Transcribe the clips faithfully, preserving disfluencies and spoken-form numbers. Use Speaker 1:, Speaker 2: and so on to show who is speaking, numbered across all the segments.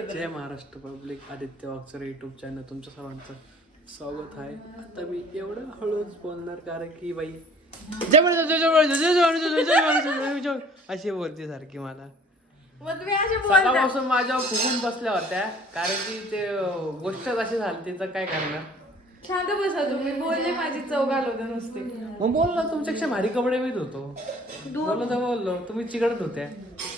Speaker 1: जय Maharashtra public, Aditya Wagchar YouTube channel तुमच्या सर्वांचं स्वागत आहे. आता मी एवढं हळूच बोलणार कारण की बाई अशी बोलते सारखी मला सकाळपासून माझ्यावर फुगून बसल्या होत्या कारण की ते गोष्ट अशी झाली तिचं काय करणार.
Speaker 2: शांत बसा तुम्ही, बोलले माझी चव घालवते नुसते.
Speaker 1: मग बोललो तुमच्यापेक्षा भारी कपडे मी धुतो, बोललो तर बोललो तुम्ही चिकटत होत्या.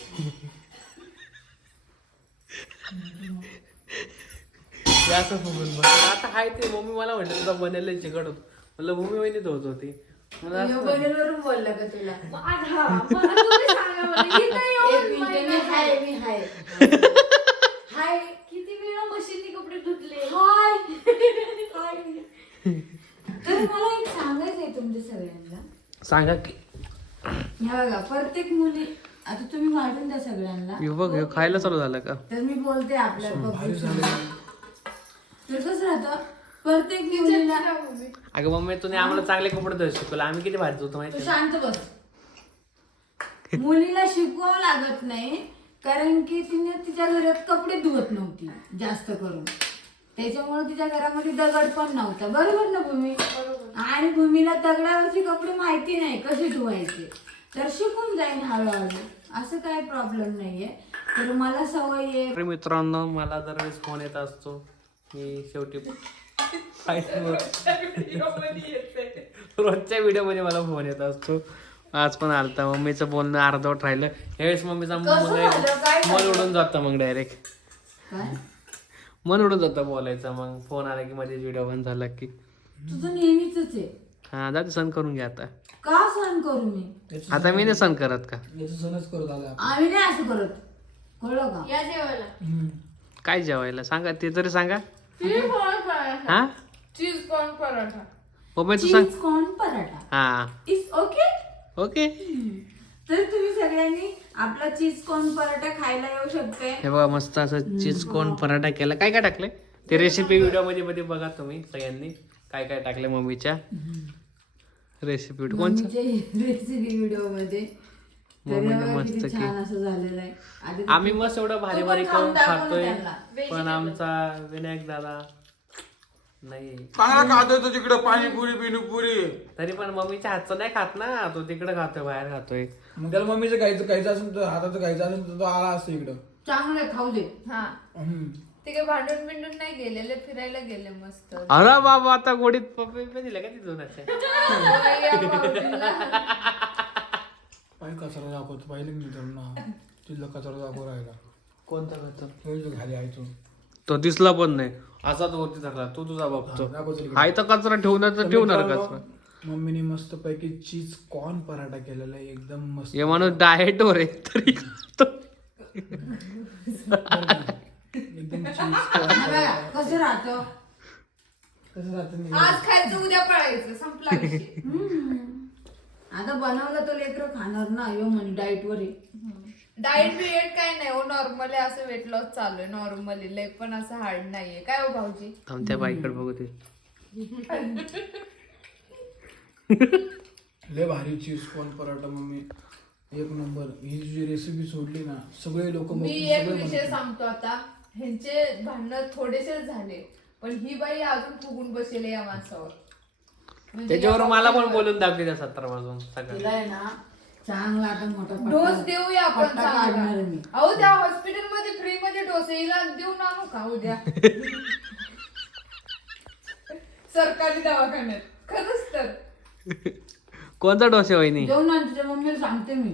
Speaker 1: असं फुगून बस आता हाय ते मम्मी मला म्हटलं तुझा बनेल चिकट होतो, म्हणलं भूमी वहिनी धुत होती.
Speaker 2: बनेलवरून बोलला का तुला? किती वेळा मशीनने कपडे धुतले.
Speaker 3: तर मला एक सांगायचंय तुमच्या सगळ्यांना.
Speaker 1: सांगा की.
Speaker 3: ह्या बघा प्रत्येक मुली आता तुम्ही वाटून द्या सगळ्यांना.
Speaker 1: बघ खायला चालू झालं का?
Speaker 3: तर मी बोलते आपल्या पब्लिक तर कसं राहतं प्रत्येक मुलीला.
Speaker 1: अगं मम्मी तुम्ही आम्हाला चांगले कपडे धुत शिकवलं, आम्ही किती भारी धुतो
Speaker 3: तू
Speaker 1: माहिती.
Speaker 3: शांत बस. मुलीला शिकवावं लागत नाही कारण की तिने तिच्या घरात कपडे धुवत नव्हती जास्त करून, त्याच्यामुळे तिच्या घरामध्ये दगड पण नव्हता. बरोबर ना भूमी? आणि भूमीला दगडावरचे कपडे माहिती नाही कसे धुवायचे, तर शिकून जाईन हळूहळू, असं काही प्रॉब्लेम नाहीये. तर मला सवय आहे.
Speaker 1: मित्रांनो मला दरवेळेस फोन येत असतो की शेवटी रोजच्या व्हिडिओ मध्ये मला फोन येत असतो. आज पण आलता, मम्मीचं बोलणं अर्धवट राहिलं. यावेळेस मम्मीचा मन उडून जातं, मग डायरेक्ट
Speaker 3: काय
Speaker 1: मन उडून जातं बोलायचं. मग फोन आला की मध्ये व्हिडिओ बंद झाला की
Speaker 3: तुझं नेहमीच आहे.
Speaker 1: हा जाते सण करून घ्या आता.
Speaker 3: का सहन करू मी?
Speaker 1: आता मी नाही सण करत का?
Speaker 3: आम्ही नाही असं करत, कळलं का?
Speaker 2: या जेवायला
Speaker 1: काय जेवायला सांगा ते तरी सांगा.
Speaker 2: Cheese corn paratha.
Speaker 1: हा
Speaker 2: चीज कॉर्न पराठा.
Speaker 1: मम्मी तू सांग.
Speaker 3: चीज कॉर्न पराठा
Speaker 1: हा
Speaker 3: इज ओके.
Speaker 1: ओके.
Speaker 3: तर तुम्ही सगळ्यांनी आपला चीज कॉर्न पराठा खायला येऊ शकते.
Speaker 1: हे बघा मस्त असं चीज कॉर्न पराठा केला. काय काय टाकलंय ते रेसिपी व्हिडिओ मध्ये मध्ये बघा तुम्ही सगळ्यांनी काय काय टाकले मम्मीच्या रेसिपी. कोणचं
Speaker 3: रेसिपी व्हिडिओ मध्ये
Speaker 1: मम्मीने मस्त की
Speaker 3: छान असं झालेलं आहे. आधी
Speaker 1: आम्ही मस्त एवढं भारी भारी करून खातोय, पण आमचा विनायक दादा नाही.
Speaker 4: चांगला खातोय तो तिकडं पाणीपुरी बिनुपुरी.
Speaker 1: तरी पण मम्मीच्या हातचं नाही खात ना, तो तिकडे खातोय बाहेर खातोय.
Speaker 4: मग त्याला मम्मीचं खायचं खायचं असेल तर हाताचं खायचं असेल तर तो आला असतो इकडं.
Speaker 3: चांगलं आहे, खाऊ दे.
Speaker 2: हा
Speaker 4: हम्म.
Speaker 2: ते काही भांडून बिंडून नाही गेलेले, फिरायला गेले मस्त.
Speaker 1: अरे बाबा आता गोडीत पप्पी पण दिलं का तिथून?
Speaker 4: पाय कचरा दाखवतो पाहिलं मी तर ना, तिथला कचरा दाखव राहिला.
Speaker 1: कोणता कचरा?
Speaker 4: तो जो खाली आहे तो
Speaker 1: तो दिसला पण नाही, असाच वरती धरला. तू तुझा बघतो
Speaker 4: दाखवतो इकडे.
Speaker 1: हाय तर कचरा ठेवणार तर ठेवणार कचरा.
Speaker 4: मम्मीने मस्त पैकी चीज कॉर्न पराठा केलेला आहे, एकदम मस्त.
Speaker 1: हे माणूस डाएट वर आहे तरी खातो.
Speaker 4: एकदम चीज कॉर्न
Speaker 3: हा बघा, कसं राहतं.
Speaker 4: कसं राहतं मी
Speaker 2: आज खायचं उद्या पळायचं, संपला विषय.
Speaker 3: हम्म. आता बनवलं तर लेकरं खाणार ना. यो म्हणे डाएट वर आहे.
Speaker 2: डाएट बिएट काय नाही हो, नॉर्मली असं वेट लॉस चालू आहे. नॉर्मली लय पण असं हार्ड नाहीये. काय हो भाऊजी?
Speaker 1: आमच्या बाईकडे बघू ते.
Speaker 4: लय भारी चीज कॉर्न पराठा मम्मी, एक नंबर. ही जी रेसिपी सोडली ना, सगळे लोक
Speaker 2: मी एक विषय सांगतो आता. ह्यांचे भांडण थोडेसे झाले, पण ही बाई अजून फुगून बसेल या माणसावर. म्हणजे
Speaker 1: त्याच्यावर
Speaker 2: या
Speaker 1: मला पण
Speaker 2: बाबतीवर.
Speaker 1: बोलून दाखवी त्या सत्तर वाजून सगळं.
Speaker 3: तिला आहे ना चांगला आता मोठा पट्टा-
Speaker 2: डोस देऊया आपण
Speaker 3: पट्टा काढणार
Speaker 2: चांगला.
Speaker 3: मी.
Speaker 2: अहो त्या हॉस्पिटल मध्ये फ्री मध्ये डोस हिला देऊन आणू का उद्या? सरकारी दवाखान्यात खरंच तर.
Speaker 1: कोणता डोसे वहिनी?
Speaker 3: जेवण आण, तुझ्या मम्मीला सांगते मी.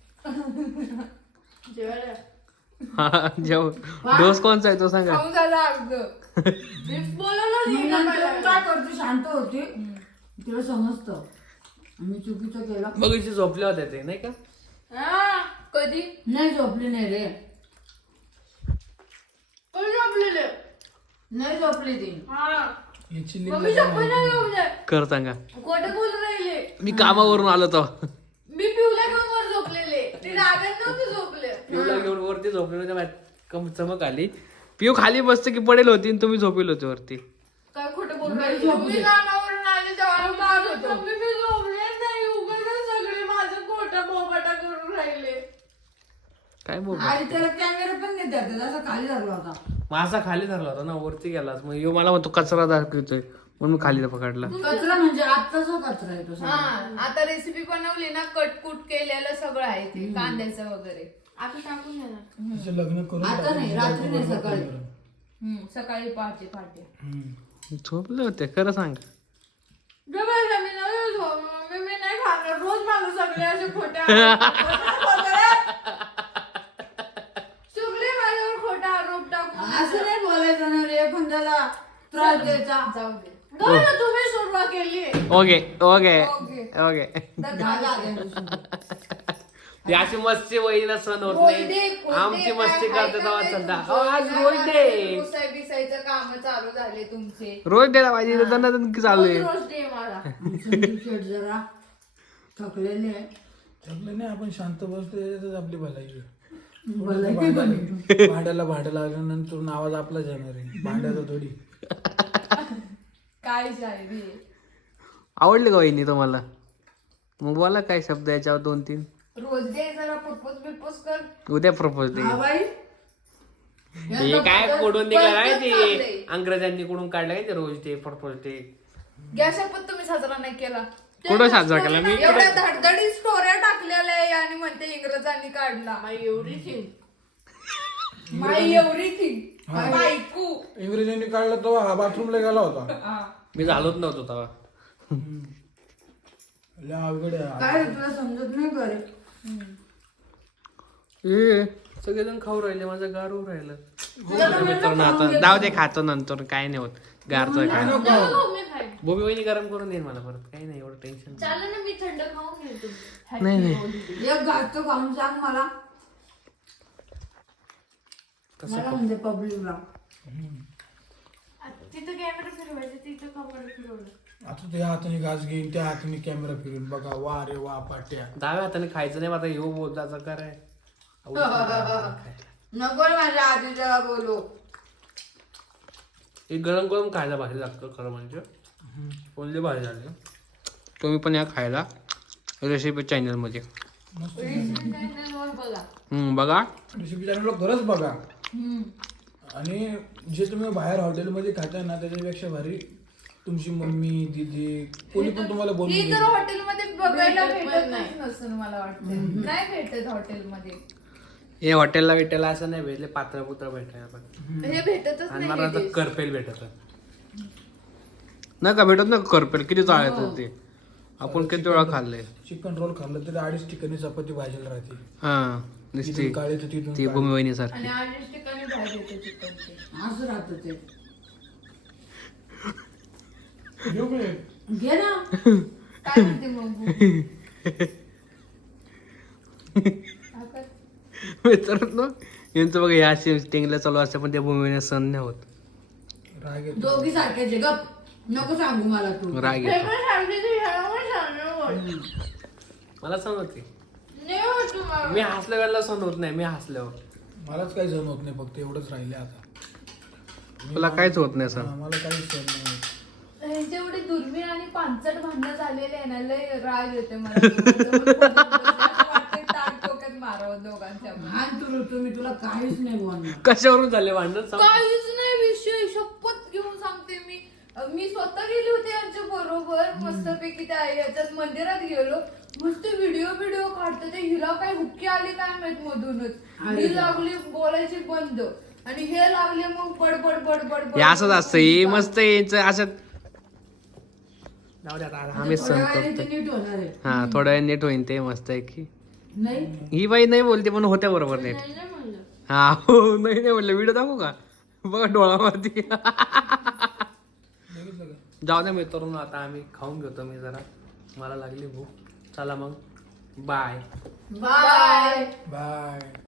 Speaker 2: जेवायला
Speaker 1: हा जेव डोस कोणचा आहे तो सांगा.
Speaker 2: खाऊन झालं अर्ध. मी बोलवलं
Speaker 3: मी
Speaker 2: नाही ना
Speaker 3: नंतर
Speaker 2: मला.
Speaker 3: काय करते, शांत होती. तिला समजतं मी चुकीचं केलं.
Speaker 1: बघितली झोपले होते ते नाही का?
Speaker 2: हा, कधी
Speaker 3: नाही झोपली नाही रे,
Speaker 2: कधी आपलेले.
Speaker 3: नाही झोपली ती.
Speaker 2: हा
Speaker 4: ही चिल्ली
Speaker 2: मम्मी झोपली नाही घेऊन जाय.
Speaker 1: कर सांगा.
Speaker 2: खोटं बोलून राहिले.
Speaker 1: मी कामावरून आलो तो.
Speaker 2: मी पिऊला घेऊन वर झोपलेले. ते रागात नव्हते झोपले.
Speaker 1: पिऊला घेऊन वरती झोपले होते, माझ्यात कम चमक आली. पिऊ खाली बसते की पडेल होती आणि तुम्ही झोपेल होते वरती.
Speaker 2: काय खोटं बोलून राहिले. तुम्ही कामावरून आले तेव्हा मी मारत होतो. मम्मी मी झोपले नाही, उगाच सगळे माझं खोटं बोबाटा करून राहिले.
Speaker 1: काय बोल
Speaker 3: आणि त्याला कॅमेरा पण नाही द्यायचा, असं खाली धरला होता.
Speaker 1: माझा खाली धरला होता ना, वरती गेलास मग यो मला म्हणतो कचरा दाखवतोय म्हणून मी खाली पकडला.
Speaker 3: कचरा म्हणजे आत्ता जो कचरा आहे तो
Speaker 2: हा आता रेसिपी बनवली ना, कटकुट केलेलं सगळं आहे ते कांद्याचं वगैरे.
Speaker 5: आता टाकून देणार.
Speaker 4: तिचं लग्न करून
Speaker 3: आता
Speaker 4: टाकू,
Speaker 3: नाही,
Speaker 4: तिचं
Speaker 3: रात्री नाही,
Speaker 4: बायको
Speaker 3: सकाळी.
Speaker 4: बरोबर.
Speaker 2: हम्म, सकाळी पहाटे पहाटे.
Speaker 4: हम्म.
Speaker 1: झोपले होते खरं सांग.
Speaker 5: मी नाही झोप- मी मी नाही खाणार. रोज मला सगळे असे खोटे आरोप टाकतात. सगळे माझ्यावर खोटा आरोप टाकून
Speaker 3: असं नाही बोलायचं ना रे, एखाद्याला त्रास द्यायचा.
Speaker 2: जाऊ दे.
Speaker 5: बरं ना, तुम्ही सुरुवात केली.
Speaker 1: Okay okay
Speaker 2: okay.
Speaker 1: ओके.
Speaker 3: झाला आता.
Speaker 1: ती अशी मस्ती वहिनीला सण होत
Speaker 2: रोज डे,
Speaker 1: नाही.
Speaker 2: रोज
Speaker 1: आमची
Speaker 2: डे
Speaker 1: मस्ती
Speaker 2: काय
Speaker 1: करते तेव्हा
Speaker 2: काय
Speaker 1: चालता
Speaker 2: तुमचं?
Speaker 1: आज
Speaker 2: काय
Speaker 1: रोज
Speaker 2: काय
Speaker 1: डे
Speaker 2: पुसाय बिसायचं काम चालू झाले तुमचे.
Speaker 1: रोज डेला पाहिजे दणदण चालू आहे.
Speaker 5: रोज रोज दे मला.
Speaker 3: संदीप शेठ जरा थकलेले आहे.
Speaker 4: आपलं नाही, आपण शांत बसतो याच्यातच आपली भलाई आहे.
Speaker 3: भलाई
Speaker 4: भांड्याला भांड्याला भांडं लागल्यानंतर आवाज आपलाच येणार आहे, भांड्याचा थोडी.
Speaker 2: काय शायरी आहे.
Speaker 1: आवडली का वहिनी तुम्हाला? मग बोला काय शब्द याच्यावर दोन तीन.
Speaker 2: रोज डे जरा प्रपोज बिपोज कर.
Speaker 1: उद्या प्रपोज दे.
Speaker 3: हा बाई,
Speaker 1: हे काय कोडून निघाला काय
Speaker 2: पद्धत
Speaker 1: ते
Speaker 2: चाललंय.
Speaker 1: अंग्रेजांनी कोडून काढलं काय ते रोज डे प्रपोज डे.
Speaker 2: गॅस पण तुम्ही साजरा नाही केला.
Speaker 1: कुठं साजरा केला मी?
Speaker 2: एवढ्या धडधडी स्टोऱ्या टाकलेल्या आहे आणि म्हणते इंग्रजांनी काढला.
Speaker 5: My everything.
Speaker 2: My everything. बायकू.
Speaker 4: इंग्रजांनी काढला तो हा बाथरूमला गेला होता.
Speaker 1: मी झालोच नव्हतो तेव्हा.
Speaker 4: लय अवघड आहे.
Speaker 3: काय रे, तुला समजत नाही का रे?
Speaker 1: ए, सगळेजण खाऊ राहिले माझं गार होऊ राहिलं. मित्रांनो आता जाऊ दे, खातो नंतर काय नाही होत. गारचं काय
Speaker 5: हो, मी खाईन.
Speaker 1: बोबी वहिनी गरम करून देईन मला परत, काही नाही एवढं टेन्शन.
Speaker 5: चालेल ना, मी थंड खाऊन घेतो.
Speaker 1: नाही नाही
Speaker 3: एक घासतो खाऊन सांग मला. मला म्हणजे पब्लिकला
Speaker 5: तिथं कॅमेरा फिरवायचा, तिथं कपडे फिरवलं.
Speaker 4: आता त्या हाताने घास घेईन, त्या हाताने कॅमेरा फिरून बघा. वा रे वा पाट्या.
Speaker 1: डाव्या हाताने खायचं नाही आता. ह्यो बोलताचा काय
Speaker 3: नको रे माझ्या आजीला बोलू.
Speaker 1: एक गरम गरम खायला भारी लागतं खरं म्हणजे. कोणते भारी झाले. तुम्ही पण या खायला रेसिपी चॅनल मध्ये.
Speaker 5: चॅनलवर बघा.
Speaker 1: हम्म बघा.
Speaker 4: रेसिपी चॅनलला खरंच बघा. आणि जे तुम्ही बाहेर हॉटेलमध्ये खाताय ना, त्याच्यापेक्षा भारी तुमची मम्मी दीदी कोणी पण तुम्हाला बोलून
Speaker 2: ही
Speaker 4: देईल.
Speaker 2: तर हॉटेलमध्ये बघायला
Speaker 5: भेटत पण
Speaker 2: भेटत
Speaker 5: नाही.
Speaker 2: नसून मला वाटतं. नाही भेटत हॉटेलमध्ये.
Speaker 1: हे हॉटेलला भेटायला असं नाही भेटले, पात्र पुत्र भेटायला पण.
Speaker 2: हे भेटतच
Speaker 1: आणि
Speaker 2: नाही
Speaker 1: मला
Speaker 2: हे
Speaker 1: तर
Speaker 2: dish.
Speaker 1: करपेल भेटत नाही का, भेटत ना करपेल. किती चाळायचं ते आपण किती वेळा खाल्लंय.
Speaker 4: चिकन रोल खाल्लं तरी अडीच ठिकाणी चपाती भाजीला राहते.
Speaker 1: हा नुसती
Speaker 4: तिथून काढे तर तिथून
Speaker 1: ती
Speaker 4: काढे.
Speaker 1: भूमी वहिनी सारखी.
Speaker 2: आणि आठ ठिकाणी बाहेर येते चिकन ते.
Speaker 3: असं राहतं ते.
Speaker 4: घेऊ का?
Speaker 3: घे ना.
Speaker 2: काय म्हणते मग?
Speaker 1: मित्रांनो यांचं बघा या टेंगल्या चालू असते पण त्या भूमीने सण नाही होत.
Speaker 4: राग येतो.
Speaker 3: दोघी सारख्याचे गप. नको सांगू मला तू.
Speaker 1: राग
Speaker 5: हे
Speaker 1: येतो.
Speaker 5: पण सांगते ते, ह्याला पण सांगणार.
Speaker 1: मला सण होते.
Speaker 5: नाही होत तुम्हाला.
Speaker 1: मी हसल्या वेळेला सण होत नाही. मी हसल्यावर
Speaker 4: मलाच काही जण होत नाही, फक्त एवढंच राहिले आता.
Speaker 1: तुला काहीच होत नाही
Speaker 4: हा,
Speaker 1: सण.
Speaker 4: मला काहीच सण नाही होत.
Speaker 2: ह्यांचे एवढे दुर्मिळ आणि पांचट भांडणं झालेले आहे ना, लय राग येते मला. असं वाटतंय ताट डोक्यात मारावं दोघांच्या पण.
Speaker 3: आणि तू तुम्ही तुला काहीच नाही बोलणार.
Speaker 1: कशावरून झाले भांडण सांग.
Speaker 2: काहीच नाही विषय. शपथ घेऊन सांगते मी. मी स्वतः गेली होती यांच्या बरोबर मस्तपैकी त्या याच्यात मंदिरात गेलो. मस्त व्हिडिओ व्हिडिओ काढते ते. हिला काय हुक्की आली काय माहित मधूनच. ही लागली बोलायची बंद आणि हे लागले मग बडबड बडबड
Speaker 1: हे असंच असतं. हे मस्त यायचं असं. जाऊ दे आता, आम्ही
Speaker 3: थोड्या
Speaker 1: सण
Speaker 3: वेळाने
Speaker 1: करतोय.
Speaker 3: ते नीट होणार आहे.
Speaker 1: हा थोड्या वेळ नीट होईन ते मस्त आहे की.
Speaker 3: नाही
Speaker 1: ही बाई नाही बोलते पण होत्या बरोबर नीट.
Speaker 5: नाही नाही म्हणलं.
Speaker 1: हा हो नाही नाही म्हटलं. व्हिडिओ दाखवू का बघा डोळावरती.
Speaker 4: बघितलं का?
Speaker 1: जाऊ दे मित्रांनो आता आम्ही खाऊन घेतो. मी जरा मला लागली भूक. चला मग बाय.
Speaker 2: बाय.
Speaker 4: बाय.